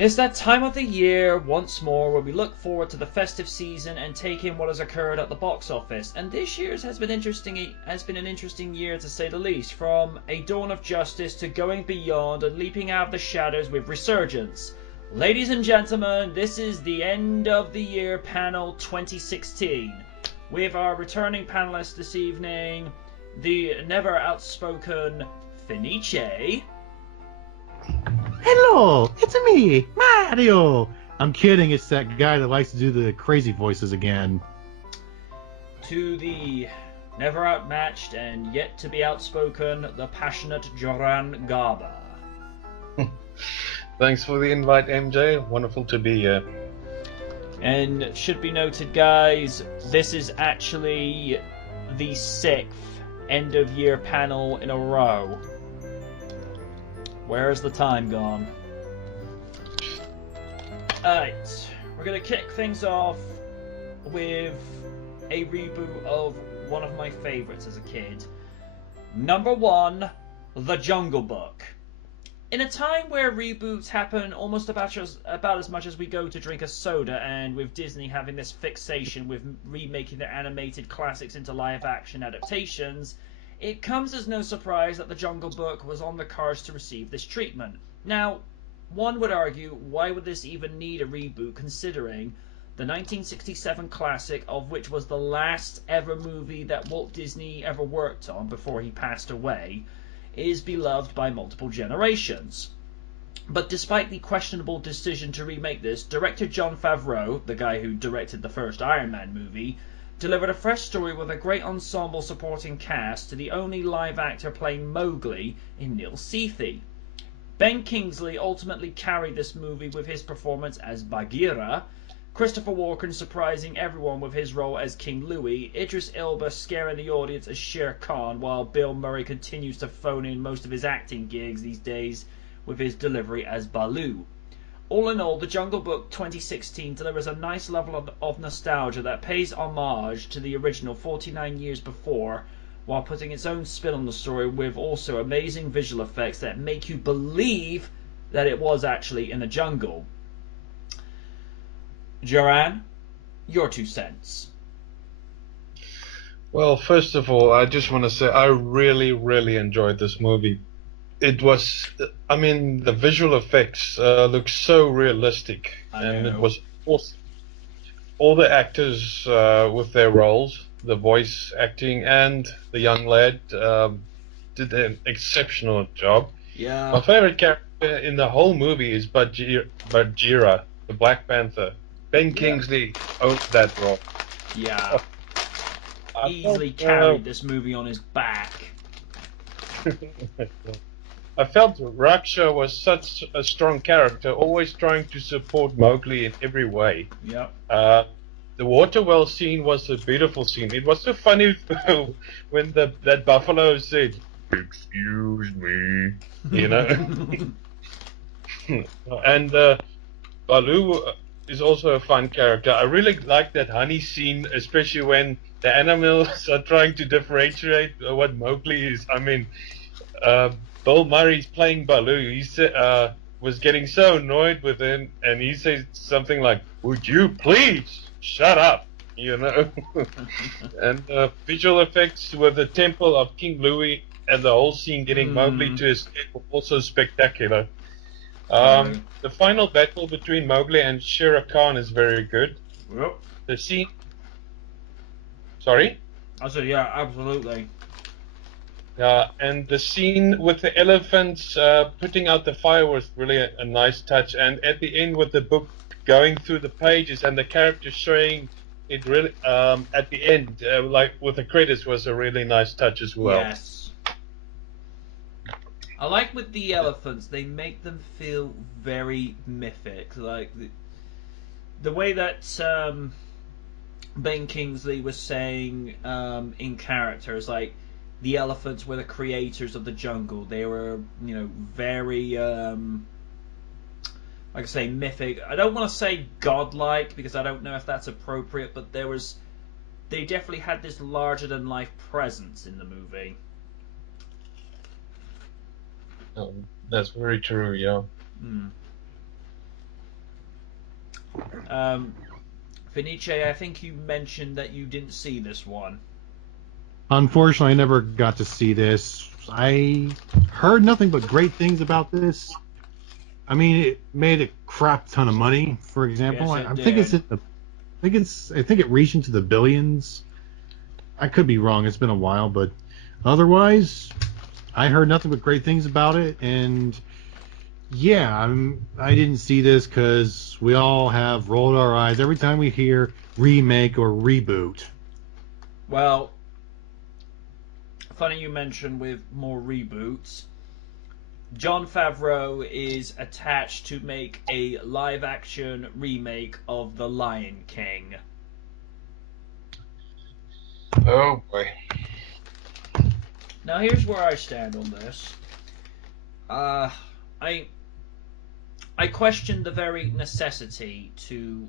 It's that time of the year once more where we look forward to the festive season and take in what has occurred at the box office. And this year's has been an interesting year to say the least. From A Dawn of Justice to Going Beyond and leaping out of the shadows with Resurgence. Ladies and gentlemen, this is the end of the year panel 2016. With our returning panelists this evening, the never outspoken Fenice. Hello, it's me, Mario. I'm kidding, it's that guy that likes to do the crazy voices again. To the never outmatched and yet to be outspoken, the passionate Joran Garber. Thanks for the invite, MJ. Wonderful to be here. And it should be noted, guys, this is actually the 6th end of year panel in a row. Where has the time gone? Alright, we're going to kick things off with a reboot of one of my favourites as a kid. Number 1, The Jungle Book. In a time where reboots happen almost about as much as we go to drink a soda, and with Disney having this fixation with remaking their animated classics into live-action adaptations, it comes as no surprise that The Jungle Book was on the cards to receive this treatment. Now, one would argue, why would this even need a reboot, considering the 1967 classic, of which was the last ever movie that Walt Disney ever worked on before he passed away, is beloved by multiple generations. But despite the questionable decision to remake this, director Jon Favreau, the guy who directed the first Iron Man movie, delivered a fresh story with a great ensemble supporting cast to the only live actor playing Mowgli in Neil Sethi. Ben Kingsley ultimately carried this movie with his performance as Bagheera, Christopher Walken surprising everyone with his role as King Louie, Idris Elba scaring the audience as Shere Khan, while Bill Murray continues to phone in most of his acting gigs these days with his delivery as Baloo. All in all, The Jungle Book 2016 delivers a nice level of nostalgia that pays homage to the original 49 years before, while putting its own spin on the story with also amazing visual effects that make you believe that it was actually in the jungle. Joran, your 2 cents. Well, first of all, I just want to say I really, really enjoyed this movie. It was, I mean, the visual effects look so realistic, and it was awesome. All the actors with their roles, the voice acting and the young lad did an exceptional job. Yeah. My favorite character in the whole movie is Bagheera, the Black Panther. Ben Kingsley owned that role. Yeah. Easily carried this movie on his back. I felt Raksha was such a strong character, always trying to support Mowgli in every way. Yep. The water well scene was a beautiful scene. It was so funny when that buffalo said, "Excuse me," you know. And Baloo is also a fun character. I really like that honey scene, especially when the animals are trying to differentiate what Mowgli is. I mean, Bill Murray's playing Baloo. He was getting so annoyed with him, and he says something like, "Would you please shut up?" You know. And visual effects with the temple of King Louie and the whole scene getting Mowgli to escape were also spectacular. The final battle between Mowgli and Shere Khan is very good. Yep. The scene. Sorry? I said, yeah, absolutely. And the scene with the elephants putting out the fire was really a nice touch. And at the end, with the book going through the pages and the characters showing it really at the end, like with the credits, was a really nice touch as well. Yes. I like with the elephants, they make them feel very mythic. Like the way that Ben Kingsley was saying in characters, like the elephants were the creators of the jungle. They were, you know, very like I say, mythic. I don't want to say godlike because I don't know if that's appropriate, but they definitely had this larger than life presence in the movie. That's very true, yeah. Fenice, I think you mentioned that you didn't see this one. Unfortunately, I never got to see this. I heard nothing but great things about this. I mean, it made a crap ton of money. For example, Yes, I it think it's did. I think it reached into the billions. I could be wrong. It's been a while, but otherwise, I heard nothing but great things about it. And yeah, I didn't see this because we all have rolled our eyes every time we hear remake or reboot. Well, funny you mentioned with more reboots. Jon Favreau is attached to make a live action remake of The Lion King. Oh boy. Now, here's where I stand on this. Uh, I I question the very necessity to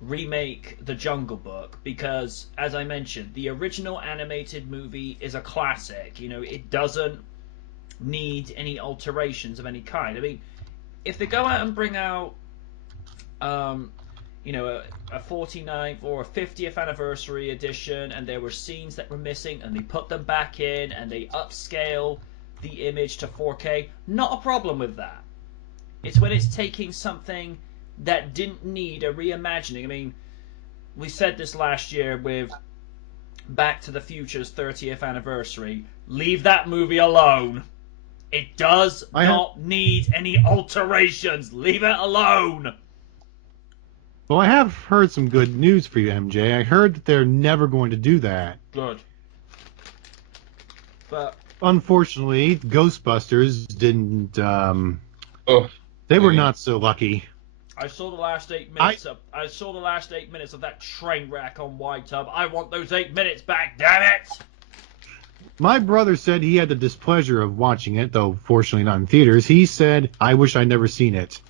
remake The Jungle Book because, as I mentioned, the original animated movie is a classic. You know, it doesn't need any alterations of any kind. I mean, if they go out and bring out, um, a 49th or a 50th anniversary edition, and there were scenes that were missing, and they put them back in, and they upscale the image to 4K, not a problem with that. It's when it's taking something that didn't need a reimagining. I mean, we said this last year with Back to the Future's 30th anniversary. Leave that movie alone. It does not need any alterations. Leave it alone. Well, I have heard some good news for you, MJ. I heard that they're never going to do that. Good. But Unfortunately, Ghostbusters didn't. They were not so lucky. I saw the last 8 minutes of that train wreck on White Tub. I want those 8 minutes back, damn it! My brother said he had the displeasure of watching it, though fortunately not in theaters. He said, "I wish I'd never seen it."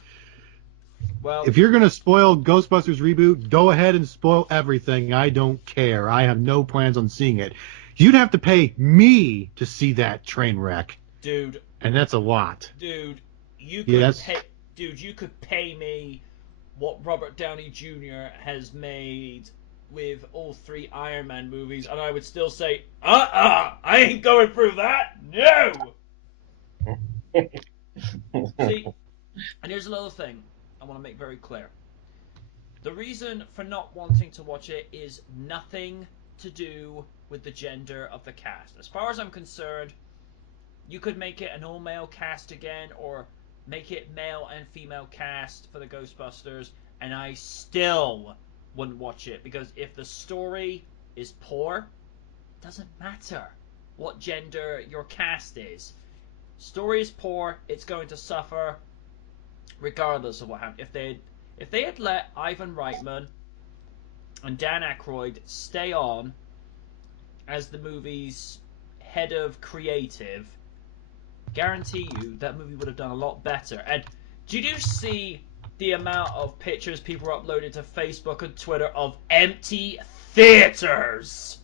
Well, if you're gonna spoil Ghostbusters reboot, go ahead and spoil everything. I don't care. I have no plans on seeing it. You'd have to pay me to see that train wreck, dude. And that's a lot. Dude, you could pay me what Robert Downey Jr. has made with all 3 Iron Man movies, and I would still say, I ain't going through that. No. See, and here's another thing I want to make very clear. The reason for not wanting to watch it is nothing to do with the gender of the cast. As far as I'm concerned, you could make it an all-male cast again, or make it male and female cast for the Ghostbusters, and I still wouldn't watch it, because if the story is poor, it doesn't matter what gender your cast is. Story is poor, it's going to suffer regardless of what happened. If they had let Ivan Reitman and Dan Aykroyd stay on as the movie's head of creative, guarantee you that movie would have done a lot better. And did you see the amount of pictures people uploaded to Facebook and Twitter of empty theaters?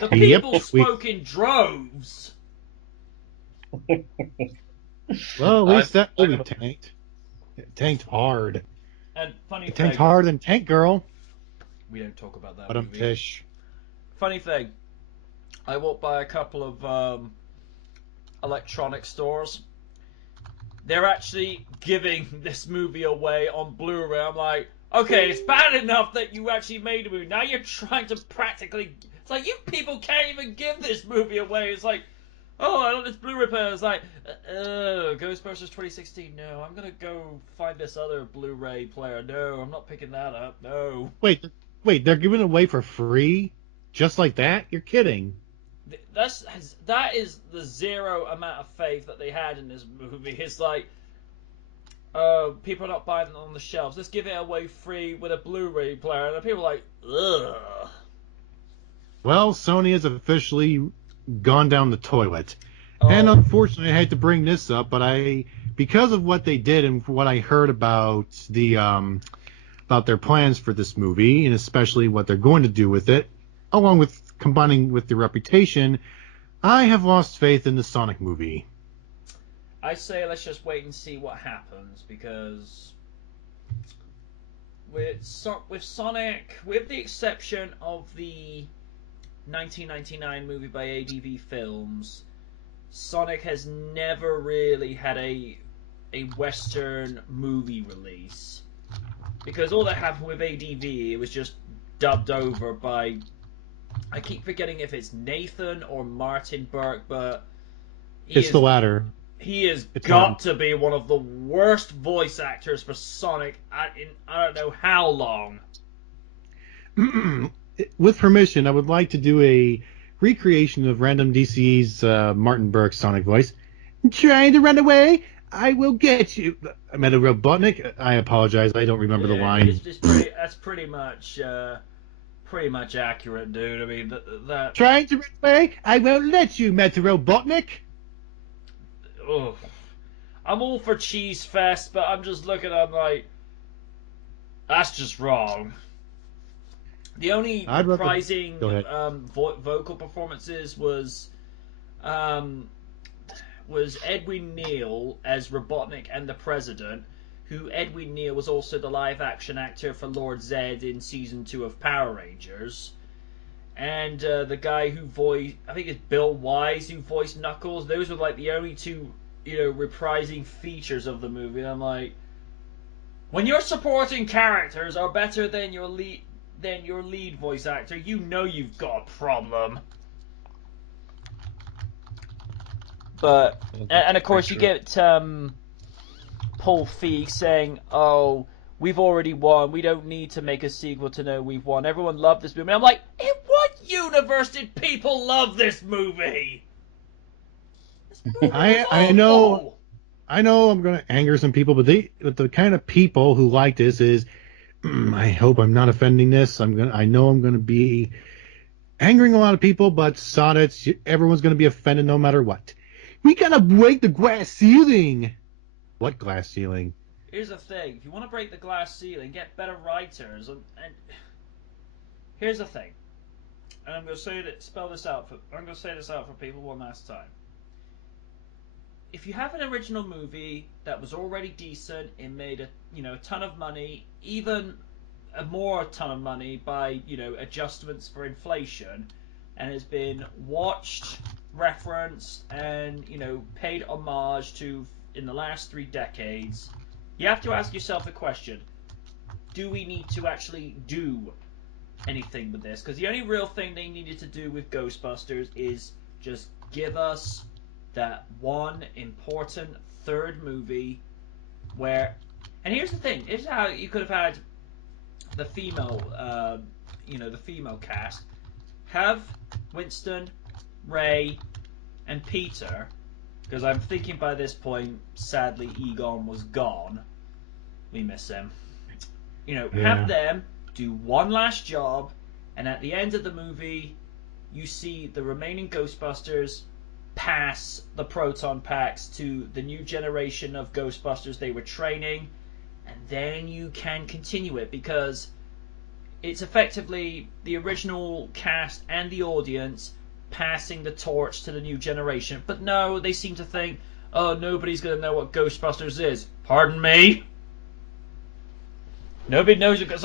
The people spoke in droves. Well, at least that movie tanked. It tanked hard. And funny it thing, tanked hard than Tank Girl. We don't talk about that But movie. Tish. Funny thing, I walked by a couple of electronic stores. They're actually giving this movie away on Blu-ray. I'm like, okay, it's bad enough that you actually made a movie. Now you're trying to practically... It's like, you people can't even give this movie away. It's like, oh, I want this Blu-ray player. It's like, Ghostbusters 2016. No, I'm going to go find this other Blu-ray player. No, I'm not picking that up. No. Wait, they're giving it away for free? Just like that? You're kidding. That is the zero amount of faith that they had in this movie. It's like, people are not buying it on the shelves. Let's give it away free with a Blu-ray player. And people are like, ugh. Well, Sony has officially gone down the toilet. Oh. And unfortunately, I hate to bring this up, but because of what they did and what I heard about about their plans for this movie, and especially what they're going to do with it, along with combining with the reputation, I have lost faith in the Sonic movie. I say let's just wait and see what happens, because with Sonic, with the exception of the 1999 movie by ADV Films, Sonic has never really had a Western movie release. Because all that happened with ADV, it was just dubbed over by... I keep forgetting if it's Nathan or Martin Burke, but... It's the latter. He has It's got Martin. to be one of the worst voice actors for Sonic in I don't know how long. With permission, I would like to do a recreation of Random DC's Martin Burke's Sonic voice. Trying to run away? I will get you. Metal Robotnik. I apologize. I don't remember the line. That's pretty much accurate, dude. I mean, that. Trying to run away? I won't let you, Metal Robotnik. Ugh. I'm all for Cheese Fest, but I'm just looking. I'm like, that's just wrong. The only reprising vocal performances was Edwin Neal as Robotnik and the President, who Edwin Neal was also the live-action actor for Lord Zed in Season 2 of Power Rangers. And the guy who voiced, I think it's Bill Wise, who voiced Knuckles. Those were like the only two, reprising features of the movie. And I'm like, when your supporting characters are better than your lead voice actor, you know you've got a problem. But and of course you get Paul Feig saying, "Oh, we've already won. We don't need to make a sequel to know we've won. Everyone loved this movie." I'm like, in what universe did people love this movie? I know I'm going to anger some people, but the kind of people who like this is, I hope I'm not offending this. I know I'm going to be angering a lot of people, but Sonnets, everyone's going to be offended no matter what. We gotta break the glass ceiling. What glass ceiling? Here's the thing: if you want to break the glass ceiling, get better writers. And here's the thing, and I'm going to say this out for people one last time. If you have an original movie that was already decent, it made a ton of money, even a more ton of money by adjustments for inflation, and has been watched, referenced, and paid homage to in the last 3 decades, you have to ask yourself the question: do we need to actually do anything with this? Because the only real thing they needed to do with Ghostbusters is just give us that one important third movie where... And here's the thing: here's how you could have had the female cast. Have Winston, Ray, and Peter, because I'm thinking by this point, sadly, Egon was gone. We miss him. Have them do one last job, and at the end of the movie, you see the remaining Ghostbusters pass the proton packs to the new generation of Ghostbusters they were training, and then you can continue it, because it's effectively the original cast and the audience passing the torch to the new generation. But no, they seem to think, oh, nobody's going to know what Ghostbusters is. Pardon me? Nobody knows it, because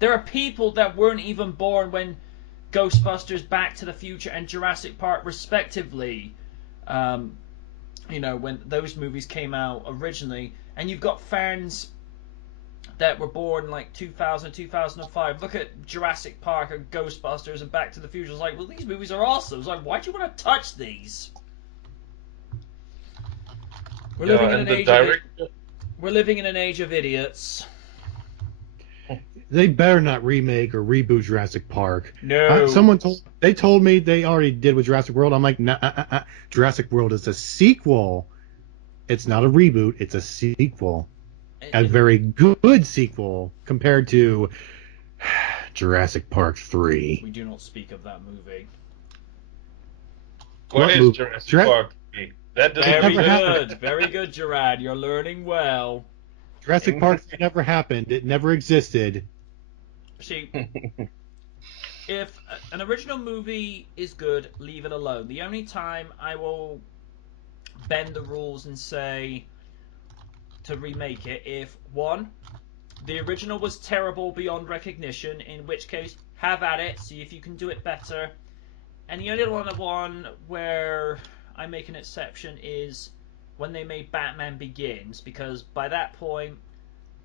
there are people that weren't even born when Ghostbusters, Back to the Future, and Jurassic Park respectively, when those movies came out originally, and you've got fans that were born 2000, 2005. Look at Jurassic Park and Ghostbusters and Back to the Future. It's like, well, these movies are awesome. It's like, why do you want to touch these? We're living in an age of idiots. They better not remake or reboot Jurassic Park. No. They told me they already did with Jurassic World. I'm like, nah, Jurassic World is a sequel. It's not a reboot. It's a sequel. A very good sequel compared to Jurassic Park 3. We do not speak of that movie. What is Jurassic Park 3? That doesn't happen. Very good, Gerard. You're learning well. Jurassic Park 3 never happened. It never existed. See, if an original movie is good, leave it alone. The only time I will bend the rules and say to remake it, if one, The original was terrible beyond recognition, in which case, have at it, see if you can do it better. And the only one where I make an exception is when they made Batman Begins, because by that point,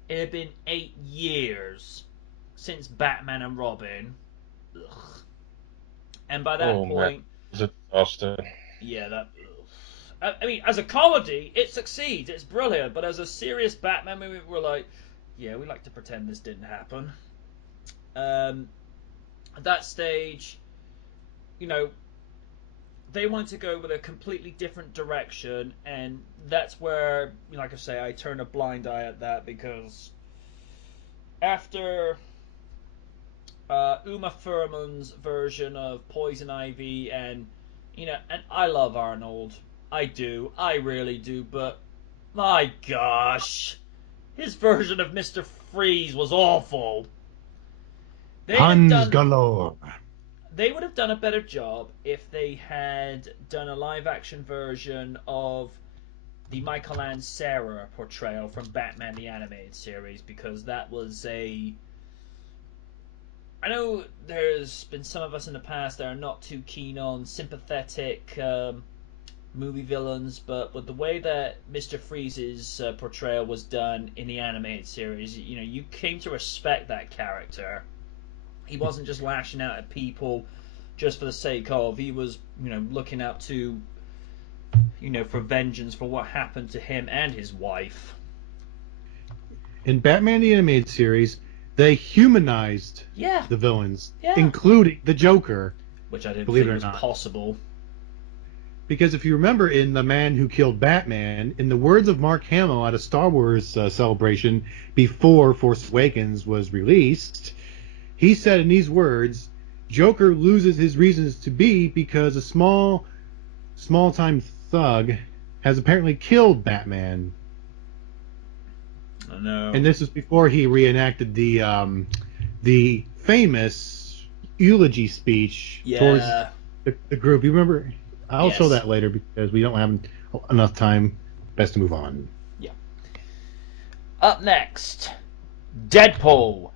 it had been 8 years since Batman and Robin. Ugh. And by that point... Man. It was a disaster. Yeah, that... I mean, as a comedy, it succeeds. It's brilliant. But as a serious Batman movie, we're like, yeah, we like to pretend this didn't happen. At that stage, you know, they wanted to go with a completely different direction, and that's where, like I say, I turn a blind eye at that, because after Uma Thurman's version of Poison Ivy, and I love Arnold, I really do, but my gosh, his version of Mr. Freeze was awful. Puns galore. They would have done a better job if they had done a live-action version of the Michael Cera portrayal from Batman the Animated Series, because that was I know there's been some of us in the past that are not too keen on sympathetic movie villains, but with the way that Mr. Freeze's portrayal was done in the animated series, you came to respect that character. He wasn't just lashing out at people just for the sake of. He was, looking out to, for vengeance for what happened to him and his wife. In Batman the Animated Series, they humanized the villains, including the Joker. Which I didn't think was possible. Because if you remember in The Man Who Killed Batman, in the words of Mark Hamill at a Star Wars celebration before Force Awakens was released, he said in these words, Joker loses his reasons to be because a small-time thug has apparently killed Batman. Oh, no. And this is before he reenacted the famous eulogy speech towards the group. You remember? I'll show that later because we don't have enough time. Best to move on. Yeah. Up next, Deadpool.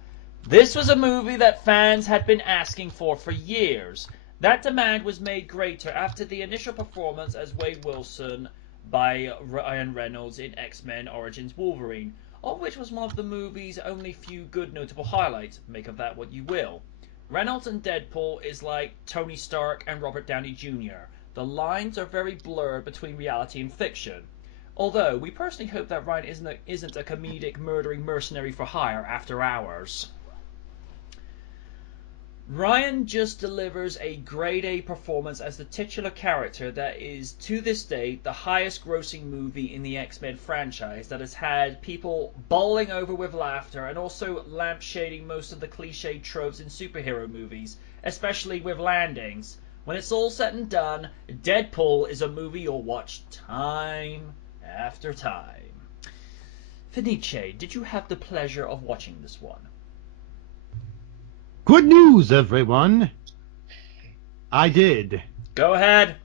This was a movie that fans had been asking for years. That demand was made greater after the initial performance as Wade Wilson by Ryan Reynolds in X-Men Origins Wolverine, of which was one of the movie's only few good notable highlights. Make of that what you will. Reynolds and Deadpool is like Tony Stark and Robert Downey Jr. The lines are very blurred between reality and fiction. Although, we personally hope that Ryan isn't a comedic murdering mercenary for hire after hours. Ryan just delivers a grade A performance as the titular character that is, to this day, the highest grossing movie in the X-Men franchise that has had people bowling over with laughter and also lampshading most of the cliched tropes in superhero movies, especially with landings. When it's all said and done, Deadpool is a movie you'll watch time after time. Fenice, did you have the pleasure of watching this one? Good news, everyone. I did. Go ahead.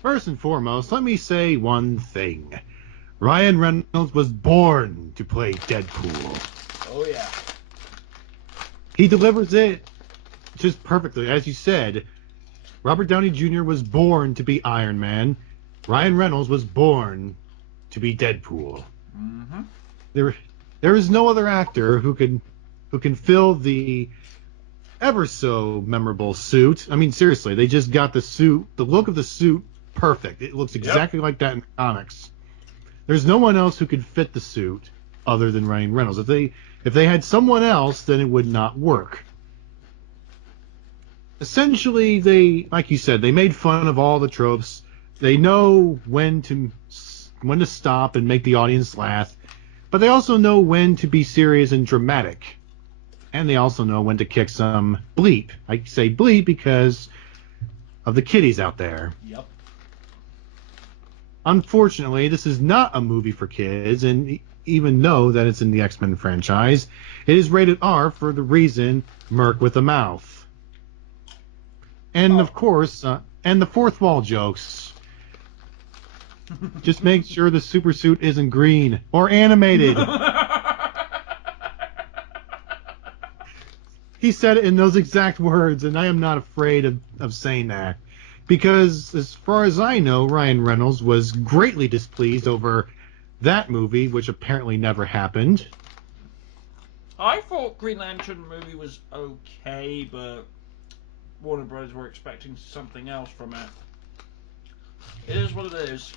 First and foremost, let me say one thing. Ryan Reynolds was born to play Deadpool. Oh, yeah. He delivers it just perfectly. As you said, Robert Downey Jr. was born to be Iron Man. Ryan Reynolds was born to be Deadpool. Mm-hmm. There is no other actor who can fill the ever so memorable suit. I mean, seriously, they just got the look of the suit perfect. It looks exactly like that in the comics. There's no one else who could fit the suit other than Ryan Reynolds. If they had someone else, then it would not work. Essentially, like you said, they made fun of all the tropes. They know when to stop and make the audience laugh, but they also know when to be serious and dramatic. And they also know when to kick some bleep. I say bleep because of the kiddies out there. Yep. Unfortunately, this is not a movie for kids, and even though that it's in the X-Men franchise, it is rated R for the reason Merc with a mouth. And of course, and the fourth wall jokes. Just make sure the super suit isn't green or animated. he said it in those exact words, and I am not afraid of saying that. Because, as far as I know, Ryan Reynolds was greatly displeased over that movie, which apparently never happened. I thought Green Lantern movie was okay, but Warner Bros. Were expecting something else from it. It is what it is.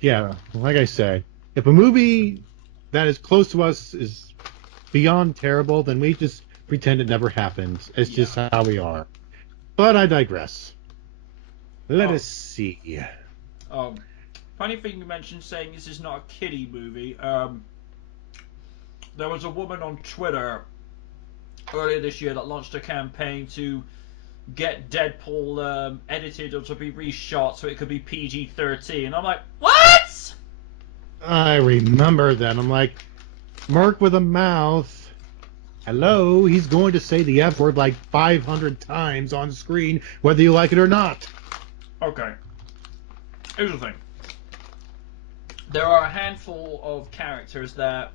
Yeah, like I said, if a movie that is close to us is beyond terrible, then we just pretend it never happened. It's just how we are. But I digress. Let us see. Funny thing you mentioned saying this is not a kiddie movie. There was a woman on Twitter earlier this year that launched a campaign to get Deadpool edited or to be reshot so it could be PG-13. I'm like, what? I remember that. I'm like, Merc with a mouth. Hello, he's going to say the F word like 500 times on screen, whether you like it or not. Okay. Here's the thing. There are a handful of characters that...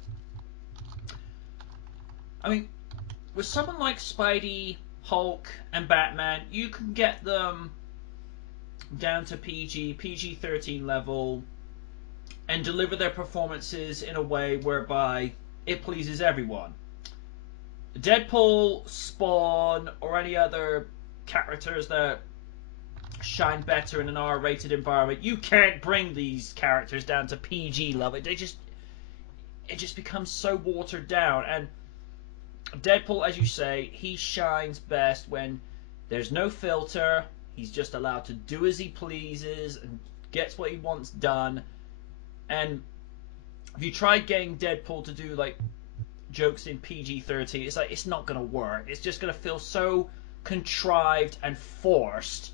I mean, with someone like Spidey, Hulk, and Batman, you can get them down to PG-13 level, and deliver their performances in a way whereby it pleases everyone. Deadpool, Spawn, or any other characters that shine better in an R-rated environment, you can't bring these characters down to PG level. It just becomes so watered down. And Deadpool, as you say, he shines best when there's no filter. He's just allowed to do as he pleases and gets what he wants done. And if you try getting Deadpool to do like jokes in PG-13, it's like, it's not gonna work. It's just gonna feel so contrived and forced.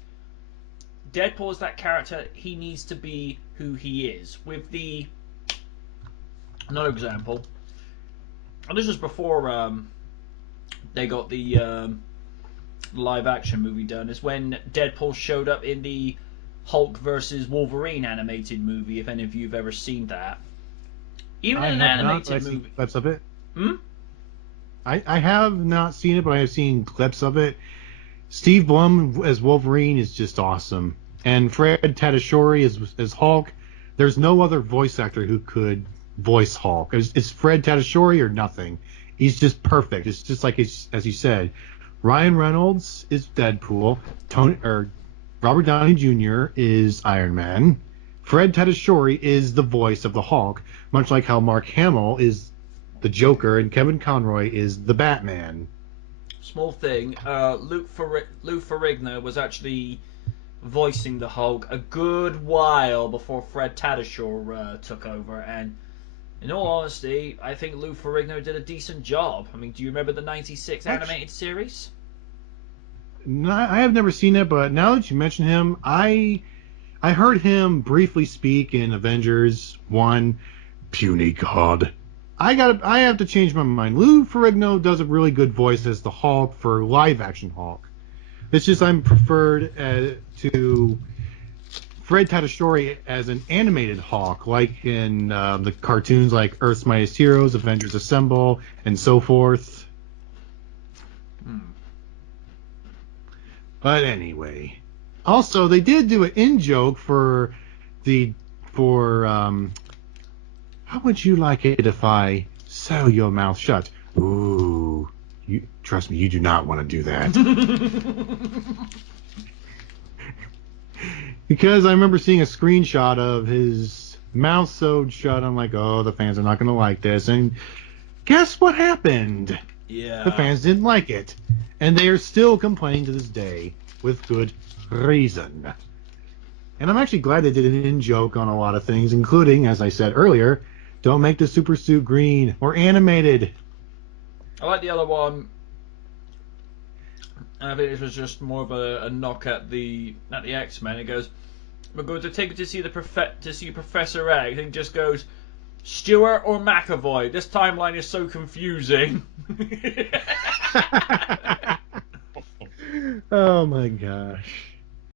Deadpool is that character. He needs to be who he is. With the another example, and this was before they got the live action movie done, is when Deadpool showed up in the Hulk versus Wolverine animated movie. If any of you have ever seen that, even in an animated movie, clips of it. Hmm? I have not seen it, but I have seen clips of it. Steve Blum as Wolverine is just awesome. And Fred Tatasciore as Hulk, there's no other voice actor who could voice Hulk. It's Fred Tatasciore or nothing. He's just perfect. It's just like, as you said, Ryan Reynolds is Deadpool. Robert Downey Jr. is Iron Man. Fred Tatasciore is the voice of the Hulk, much like how Mark Hamill is the Joker and Kevin Conroy is the Batman. Small thing, Lou Ferrigno was actually voicing the Hulk a good while before Fred Tatasciore took over, and in all honesty, I think Lou Ferrigno did a decent job. I mean, do you remember the '96 animated series? No, I have never seen it, but now that you mention him, I heard him briefly speak in Avengers 1, Puny God. I have to change my mind. Lou Ferrigno does a really good voice as the Hulk for live action Hulk. It's just I'm preferred to Fred Tatasciore as an animated Hulk, like in the cartoons like Earth's Mightiest Heroes, Avengers Assemble, and so forth. But anyway, also they did do an in-joke for how would you like it if I sew your mouth shut? Ooh, trust me, you do not want to do that. Because I remember seeing a screenshot of his mouth sewed shut. I'm like, oh, the fans are not going to like this. And guess what happened? Yeah. The fans didn't like it. And they are still complaining to this day with good reason. And I'm actually glad they did an in-joke on a lot of things, including, as I said earlier, don't make the super suit green or animated. I like the other one. I think this was just more of a knock at the X-Men. It goes, we're going to take you to see Professor X, and just goes, Stewart or McAvoy. This timeline is so confusing. Oh my gosh.